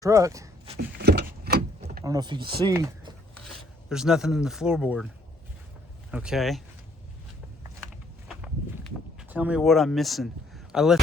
Truck, I don't know if you can see, there's nothing in the floorboard. Okay, tell me what I'm missing. I left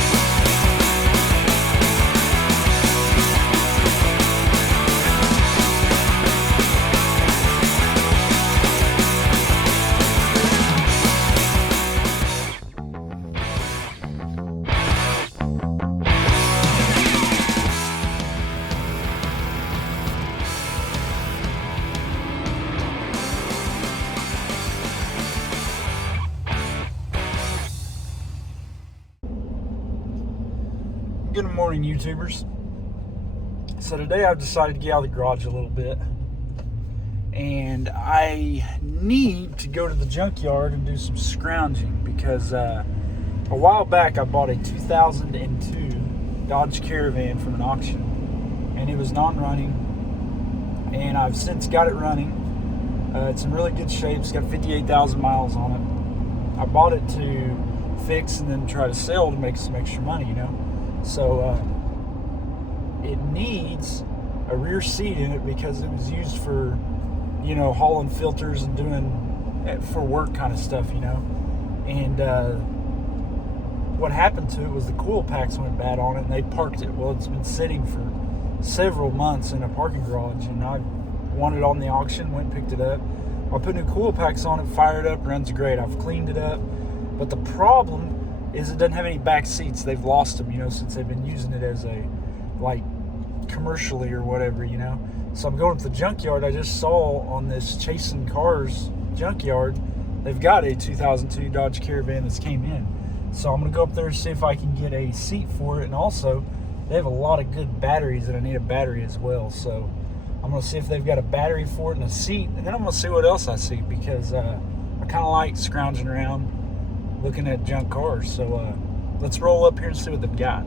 Good morning, YouTubers. So today I've decided to get out of the garage a little bit, and I need to go to the junkyard and do some scrounging because a while back I bought a 2002 Dodge Caravan from an auction, and it was non-running, and I've since got it running. It's in really good shape. It's got 58,000 miles on it. I bought it to fix and then try to sell to make some extra money, you know. So it needs a rear seat in it because it was used for, you know, hauling filters and doing for work kind of stuff, you know. And what happened to it was the coil packs went bad on it and they parked it. Well, it's been sitting for several months in a parking garage, and I won it on the auction, went and picked it up. I put new coil packs on it, fired it up, runs great. I've cleaned it up, but the problem is it doesn't have any back seats. They've lost them, you know, since they've been using it as a, like, commercially or whatever, you know. So I'm going to the junkyard. I just saw on this Chasing Cars junkyard, they've got a 2002 Dodge Caravan that's came in. So I'm going to go up there and see if I can get a seat for it. And also, they have a lot of good batteries, and I need a battery as well. So I'm going to see if they've got a battery for it and a seat. And then I'm going to see what else I see, because I kind of like scrounging around looking at junk cars. So let's roll up here and see what they've got.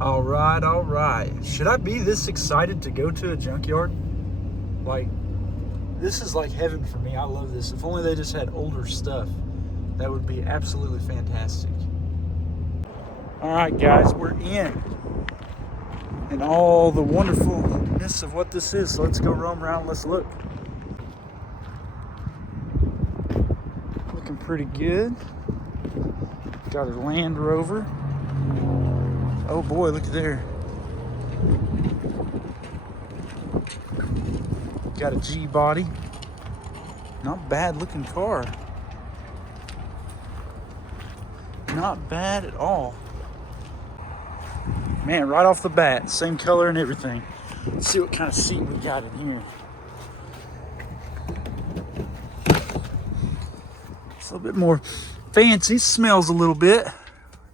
All right. Should I be this excited to go to a junkyard? Like, this is like heaven for me. I love this. If only they just had older stuff, that would be absolutely fantastic. All right, guys, we're in, and all the wonderfulness of what this is. So let's go roam around. Let's look. Pretty good. Got a Land Rover. Oh boy, look at there. Got a G body. Not bad looking car. Not bad at all. Man, right off the bat, same color and everything. Let's see what kind of seat we got in here. A little bit more fancy. Smells a little bit.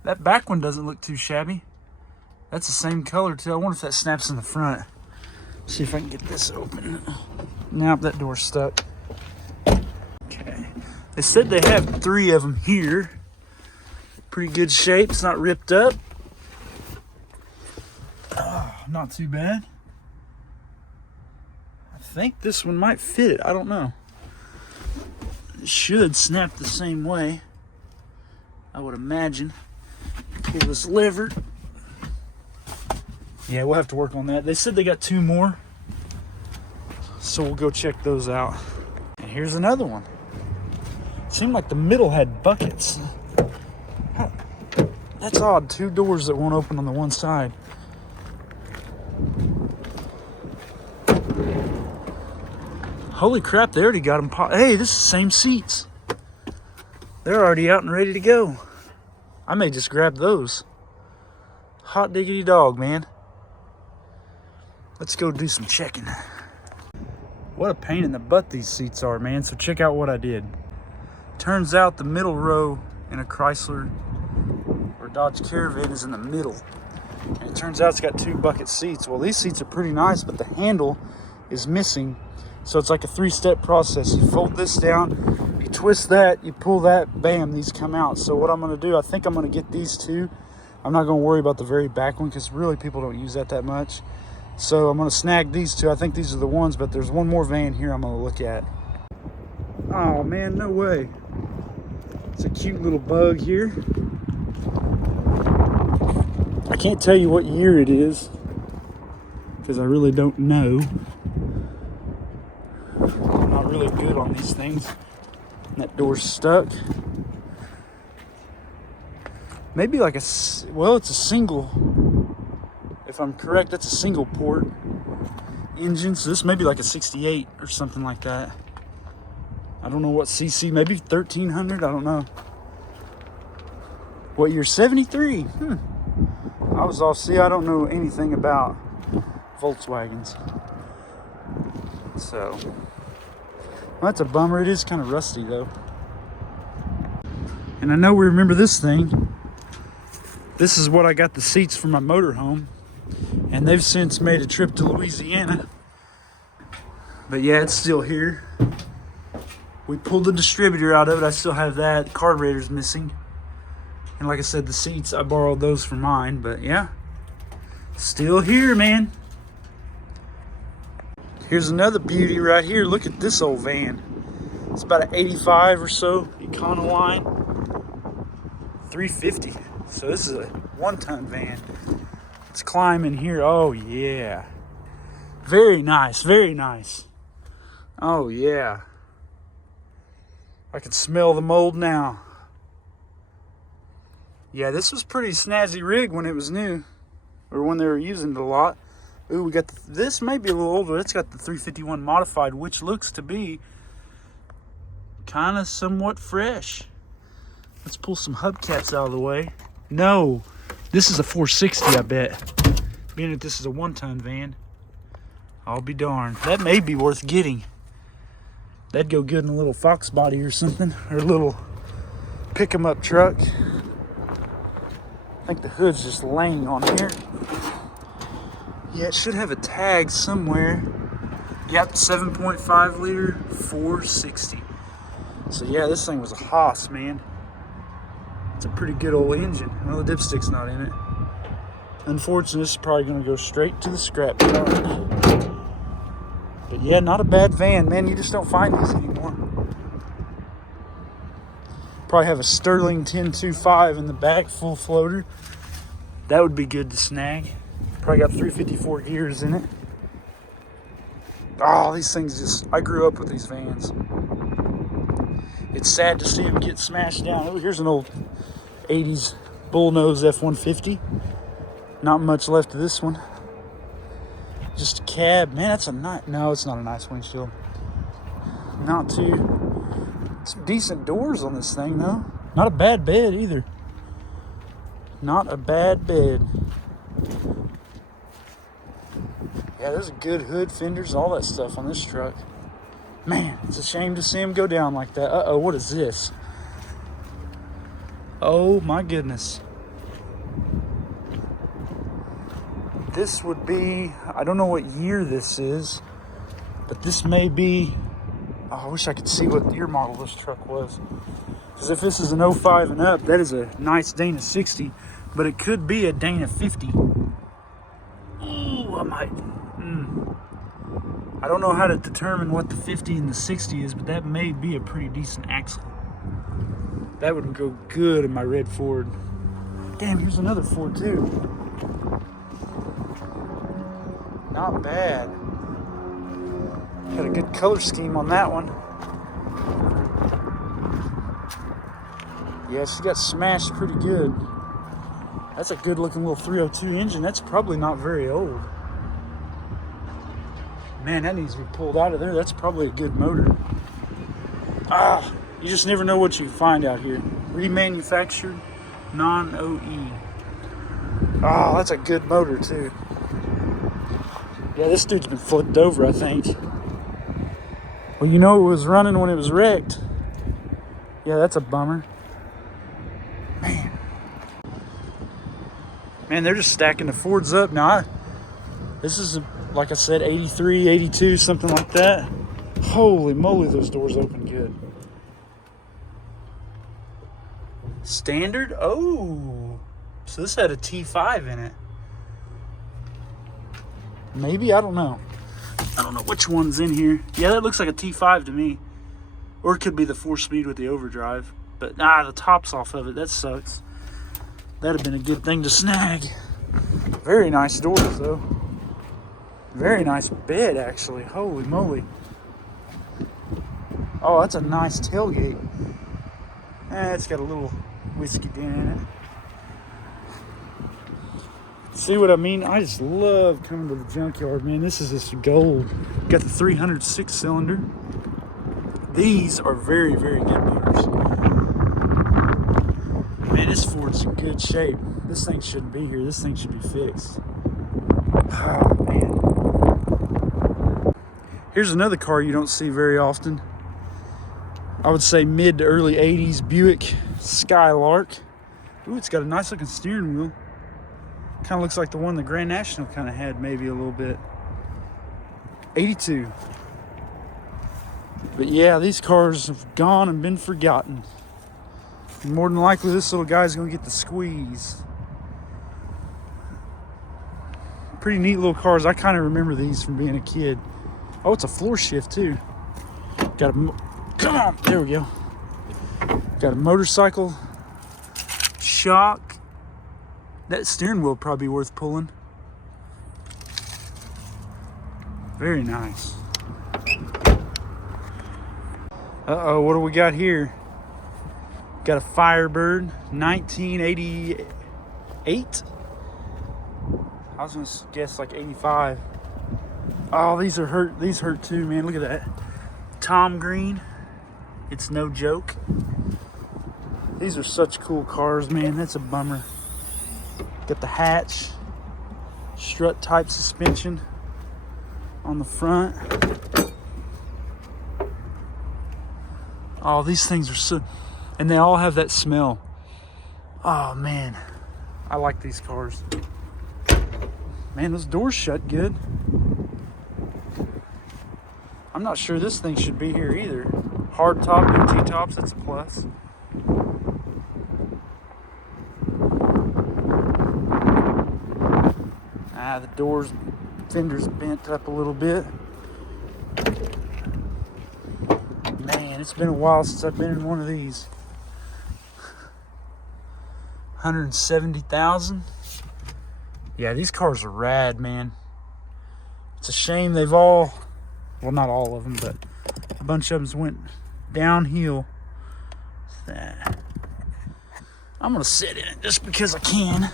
That back one doesn't look too shabby. That's the same color too. I wonder if that snaps in the front. See if I can get this open. Nope, that door's stuck. Okay. They said they have 3 of them here. Pretty good shape. It's not ripped up. Oh, not too bad. I think this one might fit it. I don't know. Should snap the same way, I would imagine. Pull this lever. Yeah, we'll have to work on that. They said they got 2 more, so we'll go check those out. And here's another one. It seemed like the middle had buckets. That's odd. 2 doors that won't open on the one side. Holy crap, they already got them Hey, this is the same seats. They're already out and ready to go. I may just grab those. Hot diggity dog, man. Let's go do some checking. What a pain in the butt these seats are, man. So check out what I did. Turns out the middle row in a Chrysler or Dodge Caravan is in the middle. And it turns out it's got 2 bucket seats. Well, these seats are pretty nice, but the handle is missing. So it's like a 3-step process. You fold this down, you twist that, you pull that, bam, these come out. So what I'm going to do, I think I'm going to get these 2. I'm not going to worry about the very back one because really people don't use that much. So I'm going to snag these 2. I think these are the ones, but there's one more van here I'm going to look at. Oh man, no way. It's a cute little bug here. I can't tell you what year it is. because I really don't know. I'm not really good on these things. And that door's stuck. Maybe like well, it's a single. If I'm correct, that's a single port engine. So this may be like a 68 or something like that. I don't know what CC, maybe 1300, I don't know. What year? 73. I was off. See, I don't know anything about Volkswagens. So, well, that's a bummer. It is kind of rusty though. And I know we remember this thing. This is what I got the seats for my motorhome. And they've since made a trip to Louisiana. But yeah, it's still here. We pulled the distributor out of it. I still have that. The carburetor's missing. And like I said, the seats, I borrowed those for mine. But yeah, still here, man. Here's another beauty right here. Look at this old van. It's about an 85 or so, Econoline. 350. So this is a one-ton van. Let's climb in here. Oh yeah. Very nice, very nice. Oh yeah. I can smell the mold now. Yeah, this was pretty snazzy rig when it was new. Or when they were using it a lot. Ooh, we got this may be a little older. It's got the 351 modified, which looks to be kind of somewhat fresh. Let's pull some hubcaps out of the way. No, this is a 460, I bet. Being that this is a one-ton van, I'll be darned. That may be worth getting. That'd go good in a little Fox body or something, or a little pick-em-up truck. I think the hood's just laying on here. Yeah, it should have a tag somewhere. Yep, 7.5 liter, 460. So yeah, this thing was a hoss, man. It's a pretty good old engine. Well, the dipstick's not in it. Unfortunately, this is probably going to go straight to the scrap yard. But yeah, not a bad van, man. You just don't find these anymore. Probably have a Sterling 1025 in the back, full floater. That would be good to snag. Probably got 354 gears in it. Oh, these things just, I grew up with these vans. It's sad to see them get smashed down. Oh, here's an old 80s bullnose F-150. Not much left of this one. Just a cab. Man, that's a nice, no, it's not a nice windshield. Not too, some decent doors on this thing though. Not a bad bed either. Not a bad bed. Yeah, there's a good hood, fenders, all that stuff on this truck. Man, it's a shame to see him go down like that. Uh-oh, what is this? Oh my goodness. This would be, I don't know what year this is, but this may be, oh, I wish I could see what year model this truck was. Because if this is an 05 and up, that is a nice Dana 60, but it could be a Dana 50. Ooh, I might, I don't know how to determine what the 50 and the 60 is, but that may be a pretty decent axle. That would go good in my red Ford. Damn, here's another Ford too. Not bad. Got a good color scheme on that one. Yeah, she got smashed pretty good. That's a good looking little 302 engine. That's probably not very old. Man, that needs to be pulled out of there. That's probably a good motor. Ah, you just never know what you find out here. Remanufactured, non-OE. Oh, that's a good motor too. Yeah, this dude's been flipped over, I think. Well, you know it was running when it was wrecked. Yeah, that's a bummer. Man, they're just stacking the Fords up. Now, this is, like I said, 83, 82, something like that. Holy moly, those doors open good. Standard? Oh, so this had a T5 in it. Maybe, I don't know. I don't know which one's in here. Yeah, that looks like a T5 to me. Or it could be the 4-speed with the overdrive. But, the top's off of it. That sucks. That'd have been a good thing to snag. Very nice doors, though. Very nice bed, actually. Holy moly. Oh, that's a nice tailgate. It's got a little whiskey dent in it. See what I mean? I just love coming to the junkyard, man. This is just gold. Got the 306 cylinder. These are very, very good motors. Man, this Ford's in good shape. This thing shouldn't be here. This thing should be fixed. Oh, man. Here's another car you don't see very often. I would say mid to early 80s Buick Skylark. Ooh, it's got a nice looking steering wheel. Kind of looks like the one the Grand National kind of had, maybe a little bit. 82. But yeah, these cars have gone and been forgotten. And more than likely, this little guy's going to get the squeeze. Pretty neat little cars. I kind of remember these from being a kid. Oh, it's a floor shift too. Got a, come on, there we go. Got a motorcycle shock. That steering wheel probably be worth pulling. Very nice. Uh-oh, what do we got here? Got a Firebird, 1988. I was gonna guess like 85. Oh, these hurt too, man. Look at that. Tom green. It's no joke. These are such cool cars, man. That's a bummer. Got the hatch, strut type suspension on the front. Oh, these things are so, and they all have that smell. Oh man, I like these cars. Man, those doors shut good. I'm not sure this thing should be here either. Hard top and T-tops, that's a plus. The doors, fenders bent up a little bit. Man, it's been a while since I've been in one of these. 170,000. Yeah, these cars are rad, man. It's a shame they've all, well, not all of them, but a bunch of them went downhill. I'm gonna sit in it just because I can.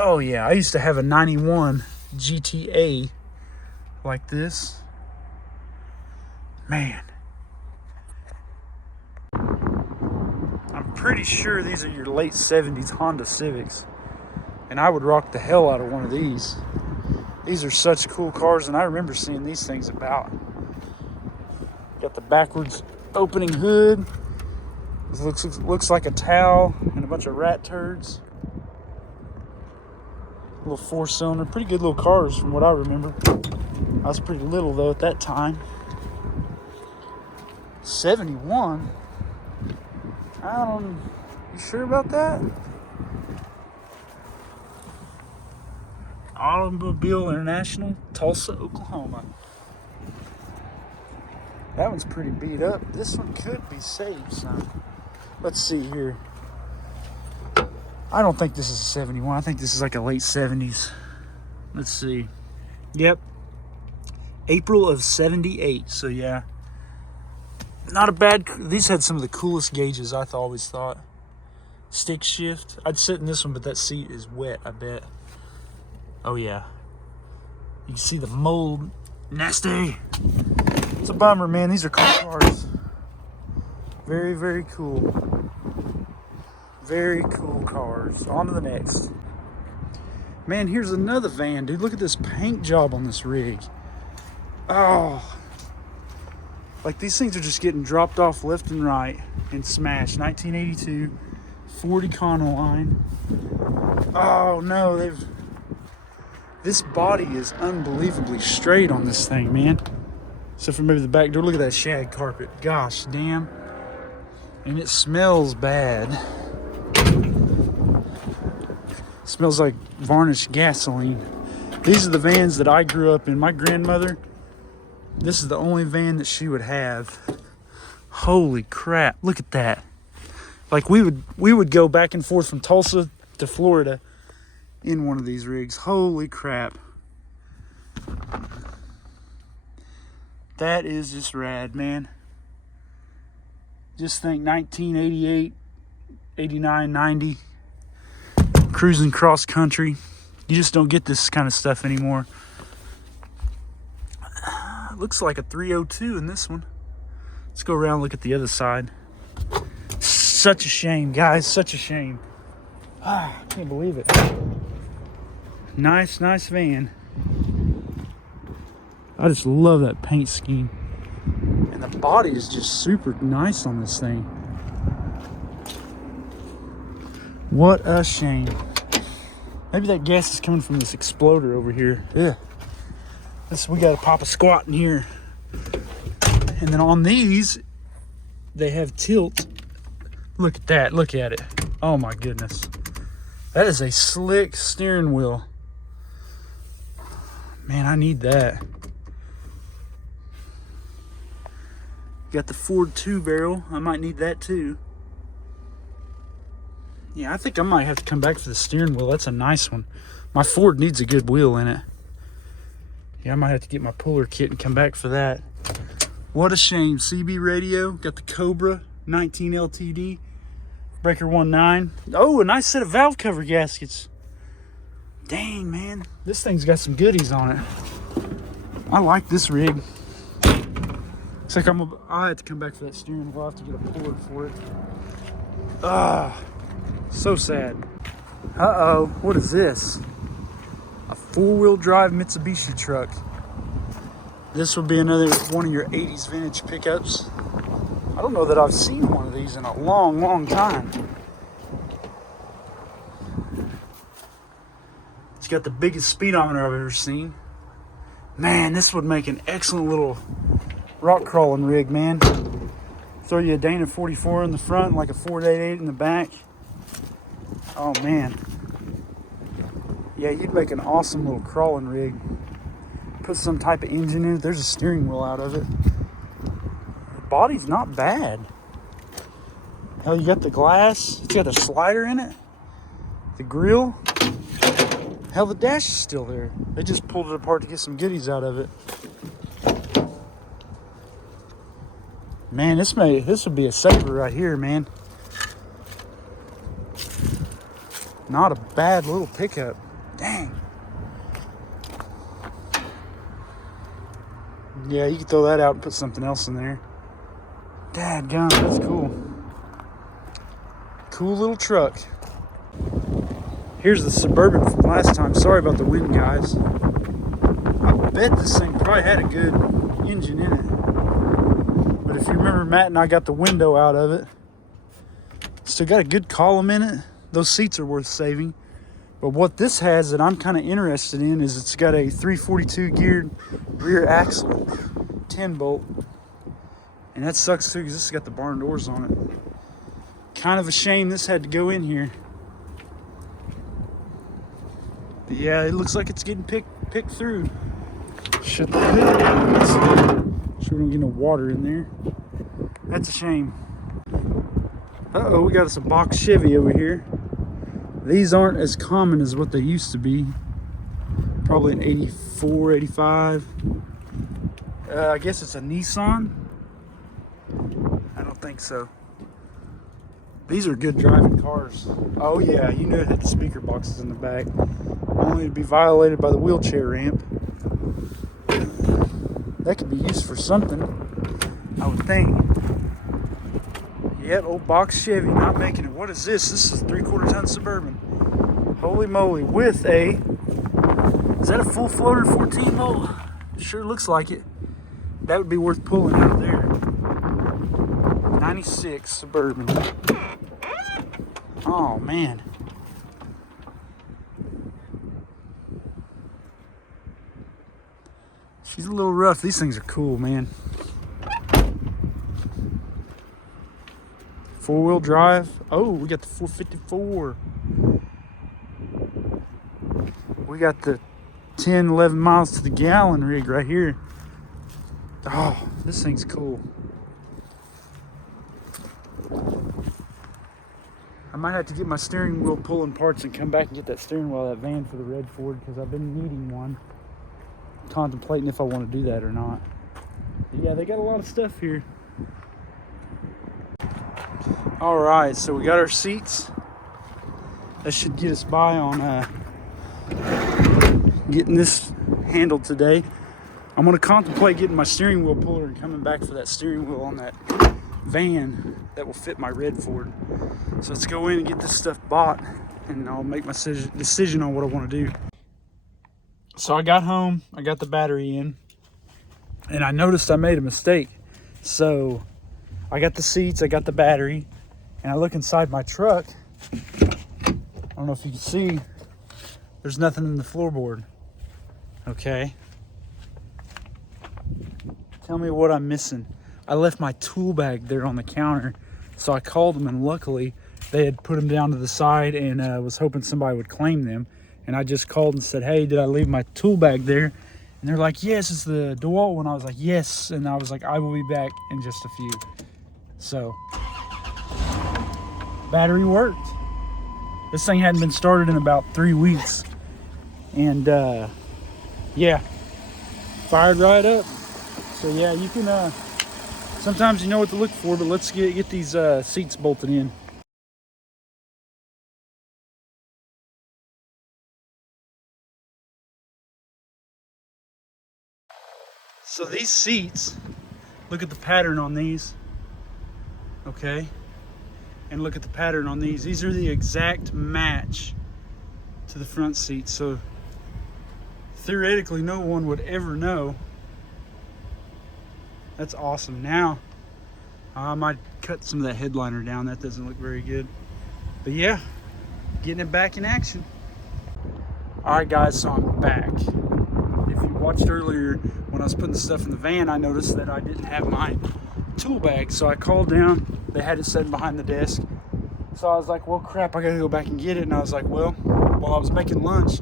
Oh yeah, I used to have a 91 GTA like this. Man. I'm pretty sure these are your late 70s Honda Civics. And I would rock the hell out of one of these. These are such cool cars, and I remember seeing these things about. Got the backwards opening hood. This looks like a towel and a bunch of rat turds. Little 4-cylinder, pretty good little cars from what I remember. I was pretty little though at that time. 71. You sure about that? Automobile International, Tulsa, Oklahoma. That one's pretty beat up. This one could be saved, son. Let's see here. I don't think this is a 71. I think this is like a late 70s. Let's see. Yep. April of 78. So yeah. Not a bad. These had some of the coolest gauges, I always thought. Stick shift. I'd sit in this one, but that seat is wet, I bet. Oh yeah. You can see the mold. Nasty. It's a bummer, man. These are cool cars. Very, very cool. Very cool cars. On to the next. Man, here's another van, dude. Look at this paint job on this rig. Oh. Like, these things are just getting dropped off left and right and smashed. 1982 Ford Econoline. Oh, no. This body is unbelievably straight on this thing, man. Except for maybe the back door. Look at that shag carpet. Gosh, damn. And it smells bad. Smells like varnished gasoline. These are the vans that I grew up in. My grandmother, this is the only van that she would have. Holy crap, look at that. Like we would go back and forth from Tulsa to Florida in one of these rigs. Holy crap. That is just rad, man. Just think 1988, 89, 90, cruising cross country. You just don't get this kind of stuff anymore. Looks like a 302 in this one. Let's go around and look at the other side. Such a shame, guys. Such a shame. I can't believe it. Nice van. I just love that paint scheme. And the body is just super nice on this thing. What a shame. Maybe that gas is coming from this exploder over here. Yeah. We gotta pop a squat in here. And then on these, they have tilt. Look at that, look at it. Oh my goodness. That is a slick steering wheel. Man, I need that. Got the Ford 2-barrel. I might need that too. Yeah, I think I might have to come back for the steering wheel. That's a nice one. My Ford needs a good wheel in it. Yeah, I might have to get my puller kit and come back for that. What a shame. CB radio. Got the Cobra 19 LTD. Breaker 1.9. Oh, a nice set of valve cover gaskets. Dang, man. This thing's got some goodies on it. I like this rig. Looks like I have to come back for that steering wheel. I'll have to get a puller for it. So sad. Uh-oh, what is this? A 4-wheel drive Mitsubishi truck. This will be another one of your 80s vintage pickups. I don't know that I've seen one of these in a long, long time. It's got the biggest speedometer I've ever seen. Man, this would make an excellent little rock crawling rig, man. Throw you a Dana 44 in the front, like a 488 in the back. Oh man. Yeah, you'd make an awesome little crawling rig. Put some type of engine in it. There's a steering wheel out of it. The body's not bad. Hell, you got the glass. It's got a slider in it. The grill. Hell, the dash is still there. They just pulled it apart to get some goodies out of it. Man, this would be a saver right here, man. Not a bad little pickup. Dang. Yeah, you can throw that out and put something else in there. Dadgum, that's cool. Cool little truck. Here's the Suburban from last time. Sorry about the wind, guys. I bet this thing probably had a good engine in it. But if you remember, Matt and I got the window out of it. Still got a good column in it. Those seats are worth saving. But what this has that I'm kind of interested in is it's got a 342 geared rear axle, 10 bolt. And that sucks too because this has got the barn doors on it. Kind of a shame this had to go in here. But yeah, it looks like it's getting picked through. Shut the hood down. Sure we don't get no water in there. That's a shame. Uh-oh, we got us a box Chevy over here. These aren't as common as what they used to be. Probably an 84, 85. I guess it's a Nissan. I don't think so. These are good driving cars. Oh yeah, you know it had the speaker boxes in the back. Only to be violated by the wheelchair ramp. That could be used for something, I would think. Yep, old box Chevy, not making it. What is this? This is a 3/4 ton Suburban. Holy moly, with a, is that a full floater 14 volt? Sure looks like it. That would be worth pulling out of there. 96 Suburban. Oh man. She's a little rough. These things are cool, man. 4-wheel drive. Oh, we got the 454. We got the 10, 11 miles to the gallon rig right here. Oh, this thing's cool. I might have to get my steering wheel pulling parts and come back and get that steering wheel of that van for the red Ford because I've been needing one. contemplating if I want to do that or not. But yeah, they got a lot of stuff here. All right, so we got our seats. That should get us by on getting this handled today. I'm going to contemplate getting my steering wheel puller and coming back for that steering wheel on that van that will fit my red Ford. So let's go in and get this stuff bought, and I'll make my decision on what I want to do. So I got home, I got the battery in, and I noticed I made a mistake. So I got the seats, I got the battery, and I look inside my truck. I don't know if you can see, there's nothing in the floorboard. Okay. Tell me what I'm missing. I left my tool bag there on the counter, so I called them, and luckily they had put them down to the side, and was hoping somebody would claim them. And I just called and said, hey, did I leave my tool bag there? And they're like, yes, it's the DeWalt one. I was like, yes. And I was like, I will be back in just a few. So, battery worked. This thing hadn't been started in about 3 weeks. And yeah, fired right up. So yeah, you can, sometimes you know what to look for, but let's get these seats bolted in. So these seats, look at the pattern on these, okay? And look at the pattern on these. These are the exact match to the front seat. So theoretically, no one would ever know. That's awesome. Now, I might cut some of that headliner down. That doesn't look very good. But yeah, getting it back in action. All right, guys, so I'm back. If you watched earlier, when I was putting the stuff in the van, I noticed that I didn't have my tool bag. So I called down. They had it sitting behind the desk. So I was like, well, crap, I gotta go back and get it. And I was like, well, while I was making lunch,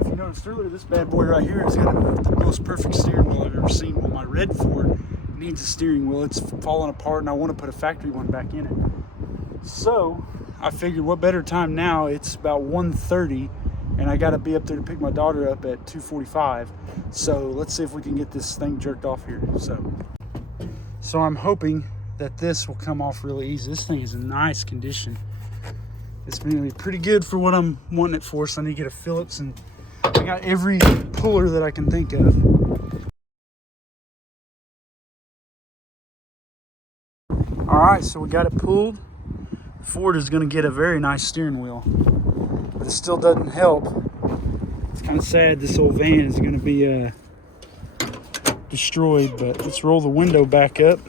if you noticed earlier, this bad boy right here has got the most perfect steering wheel I've ever seen. Well, my red Ford needs a steering wheel. It's falling apart, and I want to put a factory one back in it. So I figured, what better time now? It's about 1:30, and I got to be up there to pick my daughter up at 2:45. So let's see if we can get this thing jerked off here. So I'm hoping that this will come off really easy. This thing is in nice condition. It's going to be pretty good for what I'm wanting it for. So I need to get a Phillips, and I got every puller that I can think of. All right, so we got it pulled. Ford is going to get a very nice steering wheel, but it still doesn't help. It's kind of sad this old van is going to be destroyed, but let's roll the window back up.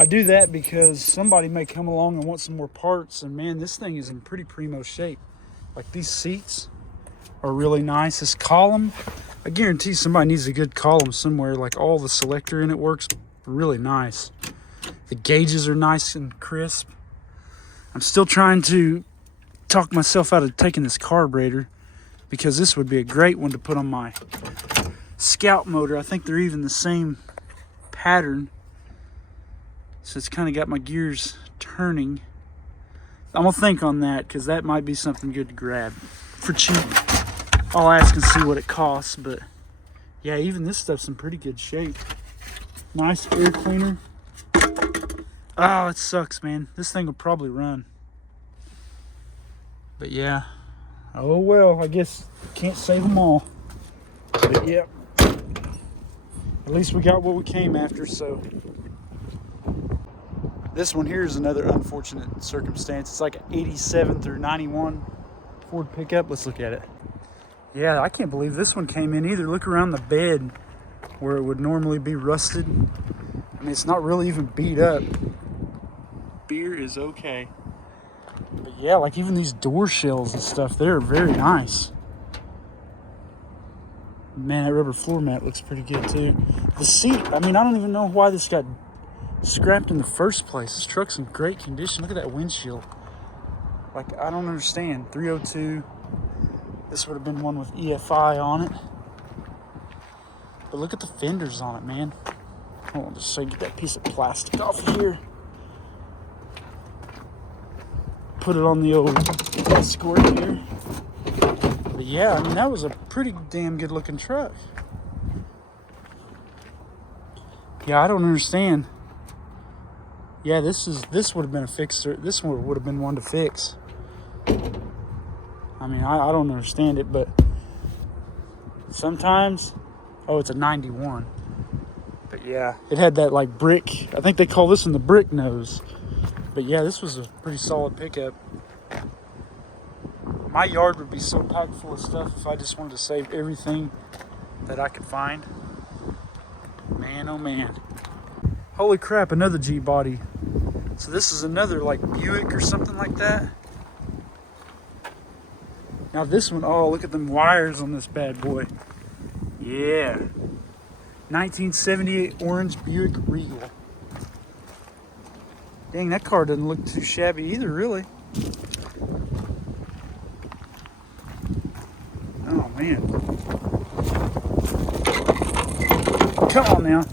I do that because somebody may come along and want some more parts, and man, this thing is in pretty primo shape. Like, these seats are really nice. This column, I guarantee somebody needs a good column somewhere. Like, all the selector in it works really nice. The gauges are nice and crisp. I'm still trying to talk myself out of taking this carburetor, because this would be a great one to put on my Scout motor. I think they're even the same pattern. So it's kind of got my gears turning. I'm gonna think on that, because that might be something good to grab for cheap. I'll ask and see what it costs, but yeah, even this stuff's in pretty good shape. Nice air cleaner. Oh, it sucks, man. This thing will probably run. But yeah, oh well, I guess can't save them all. But yeah, at least we got what we came after. So this one here is another unfortunate circumstance. It's like an 87 through 91 Ford pickup. Let's look at it. Yeah, I can't believe this one came in either. Look around the bed where it would normally be rusted. I mean, it's not really even beat up. Beer is okay. But yeah, like even these door shells and stuff, they're very nice. Man, that rubber floor mat looks pretty good too. The seat, I mean, I don't even know why this got scrapped in the first place. This truck's in great condition. Look at that windshield. Like, I don't understand. 302. This would have been one with EFI on it. But look at the fenders on it, man. Hold on, just so you get that piece of plastic off of here. Put it on the old Escort here. But yeah, I mean, that was a pretty damn good looking truck. Yeah, I don't understand. Yeah, this would have been a fixer. This one would have been one to fix. I mean, I don't understand it, but sometimes, oh, it's a 91. But yeah, it had that like brick. I think they call this one the brick nose. But yeah, this was a pretty solid pickup. My yard would be so packed full of stuff if I just wanted to save everything that I could find. Man, oh man. Holy crap, another G body. So this is another like Buick or something like that. Now this one, oh, look at them wires on this bad boy. Yeah. 1978 orange Buick Regal. Dang, that car doesn't look too shabby either, really. Oh, man. Come on now.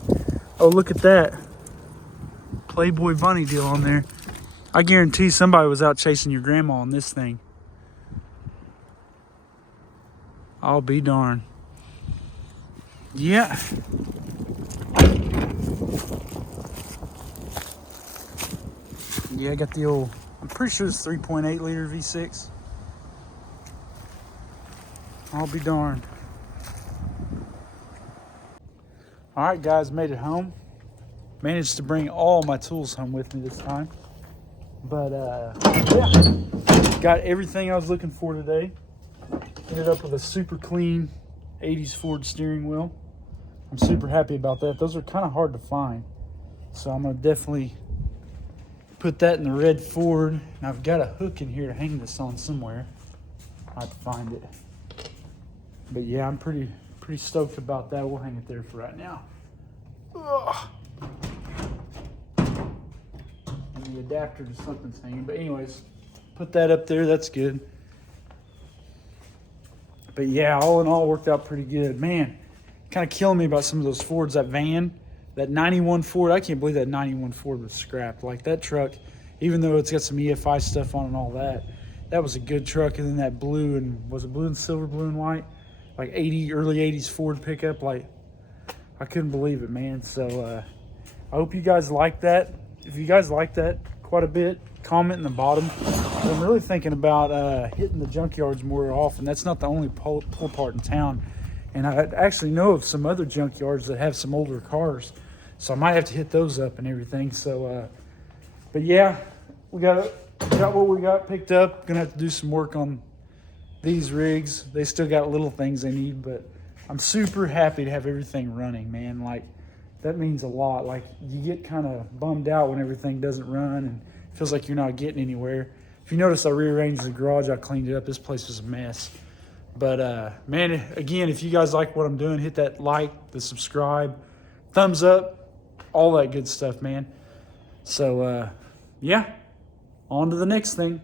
Oh, look at that. Playboy bunny deal on there. I guarantee somebody was out chasing your grandma on this thing. I'll be darned. Yeah. Yeah, I got the old, I'm pretty sure it's 3.8 liter V6. I'll be darned. All right, guys, made it home. Managed to bring all my tools home with me this time. But, yeah, got everything I was looking for today. Ended up with a super clean 80s Ford steering wheel. I'm super happy about that. Those are kind of hard to find. So I'm going to definitely put that in the red Ford. And I've got a hook in here to hang this on somewhere. I have to find it. But yeah, I'm pretty stoked about that. We'll hang it there for right now. Ugh. And the adapter to something's hanging. But anyways, put that up there. That's good. But yeah, all in all, worked out pretty good. Man, kind of killing me about some of those Fords. That van, that 91 Ford, I can't believe that 91 Ford was scrapped. Like that truck, even though it's got some EFI stuff on and all that, that was a good truck. And then that blue, and was it blue and silver, blue and white? Like early 80s Ford pickup. Like, I couldn't believe it, man. So I hope you guys like that. If you guys like that quite a bit, comment in the bottom. I'm really thinking about hitting the junkyards more often. That's not the only pull part in town. And I actually know of some other junkyards that have some older cars. So I might have to hit those up and everything. So, but yeah, we got what we got picked up. Gonna have to do some work on these rigs. They still got little things they need, but I'm super happy to have everything running, man. Like, that means a lot. Like, you get kind of bummed out when everything doesn't run and it feels like you're not getting anywhere. If you notice, I rearranged the garage. I cleaned it up. This place was a mess. But, man, again, if you guys like what I'm doing, hit that like, the subscribe, thumbs up, all that good stuff, man. So, yeah, on to the next thing.